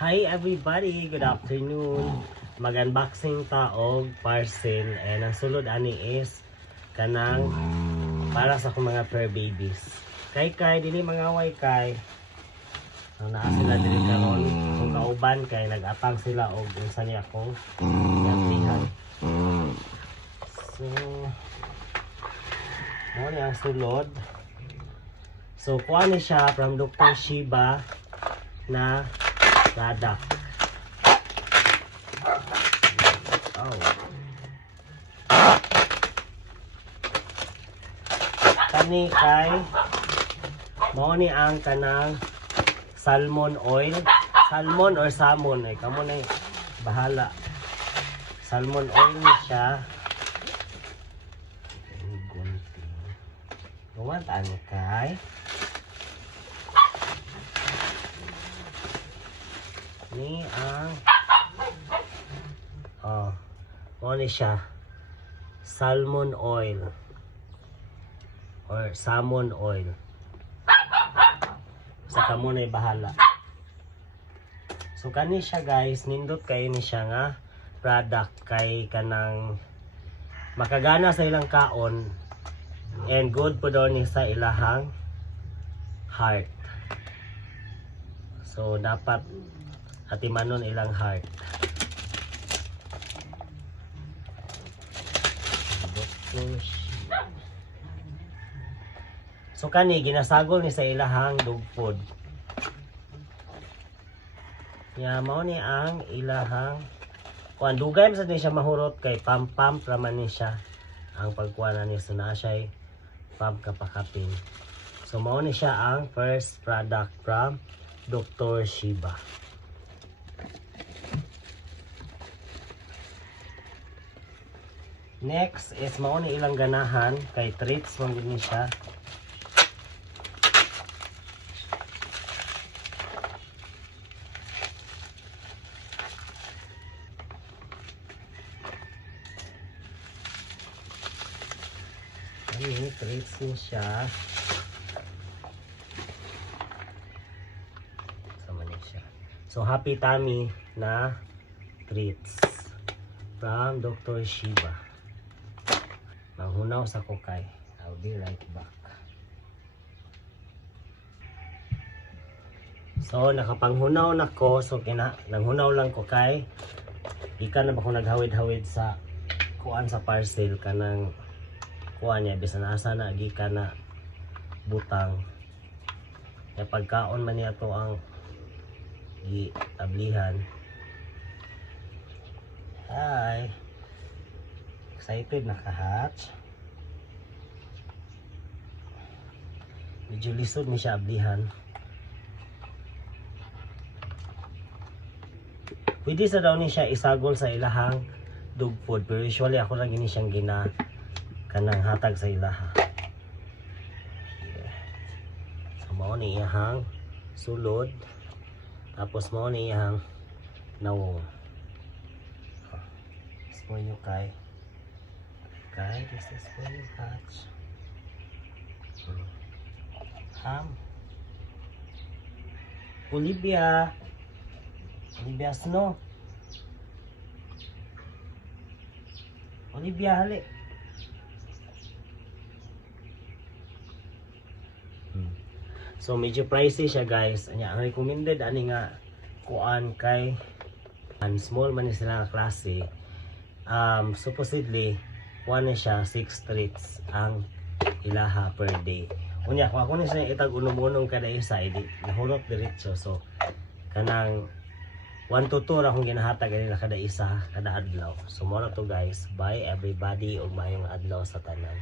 Hi everybody, good afternoon. Mag-unboxing ta og parcel and ang sulod ani is kanang para sa akong mga fur babies. Kay dili mga way kay ang naa sila dili karon kung kauban kay nag-atang sila og unsa ni akong yatihan. So mo ni ang sulod. So kuha ni siya from Dr. Shiba na product. Oh. Kani kay mao ni ang kanang salmon oil, salmon or salmon ay kamo na bahala. Salmon oil ni siya. Gawan ta ni kay ni ang mao ni siya salmon oil or salmon oil sa kamo na bahala. So kani siya guys, nindot kayo ni siya nga product kay kanang makagana sa ilang kaon and good po daw ni sa ilahang heart. So dapat atimanon ilang heart. So kani ginasagol ni sa ilahang dog food. Ya mao ni ang ilahang kuan dugay sa siya mahurot kay pump raman ni siya ang pagkuana ni so naa siya pump kapakapin. So mao ni siya ang first product from Dr. Shiba. Next is mao ni ilang ganahan kay treats man gid ni siya. Ini treats ni siya. Sama ni siya. So happy tummy na treats from Dr. Shiba. Manghunaw sa kokay. I'll be right back. So nakapanghunaw na ko. So nanghunaw lang ko kay ika na ba ko naghawid-hawid sa kuan sa parcel kanang kuan niya bisan asa na gikan na butang. Kaya pagkaon man niya to ang giablihan. Hi. Excited na ka-hatch. Medyo lisod ni siya ablihan. Pwede sa daw ni siya isagol sa ilahang dog food. Pero usually ako lang ini siyang kanang hatag sa ilaha. So mao ni iyahang sulod. Tapos mao ni iyahang nawong. This for you kay. This is for you hatch. Ham. Olivia Snow. Olivia hali. So medyo pricey siya guys. Anya ang recommended ani nga kuan kay small man sila nga klase. Supposedly kuan na siya 6 treats ang ilaha per day. Unya kung ako na siya itag unom-unom kada isa idi nahurot diretso. So kanang 1 to 2 ra kung ginahatag nila kada isa kada adlaw. So mo na to guys. Bye everybody ug maayong adlaw sa tanan.